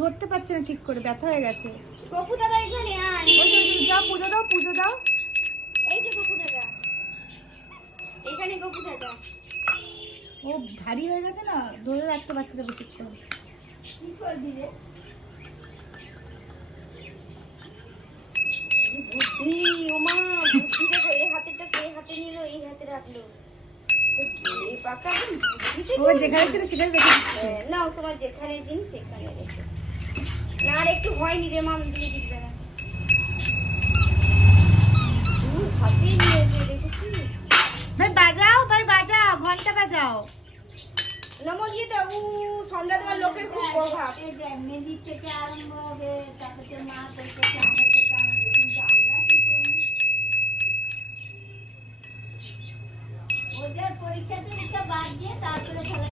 ধরতে পারছে না ঠিক করে, ব্যথা হয়ে গেছে। গপু দাদা এখানে আয়। যাও পুজো দাও, পুজো দাও। এই যে গপু দাদা, এখানে গপু দাদা। ও ভারী হয়ে গেছে না, ধরে রাখতে পারছে না ঠিক করে। কি করবি রে? বুদ্ধি, ওমা বুদ্ধি দেখো, এই হাতেটা এই হাতে নিল, এই হাতে রাখলো। এই পাকা ও যেখানে ছিল সেখানে রেখে দিচ্ছে। নাও, তোমার যেখানে জিনিস সেখানে রেখে। না আর একটু হয়নি রে মাম, দিয়ে দিবে না। হাতে নিয়েছে দেখেছিস? ভাই বাজাও, ভাই বাজাও, ঘন্টা বাজাও। নমো দিয়ে দাও। সন্ধ্যা দেওয়ার লোকের খুব প্রভাব। মেহেন্দি থেকে আরম্ভ হবে, তারপরে মা করতে আমরা থেকে আনবো, কিন্তু আমরা কি করি? ওদের পরীক্ষা টরীক্ষা বাদ দিয়ে তারপরে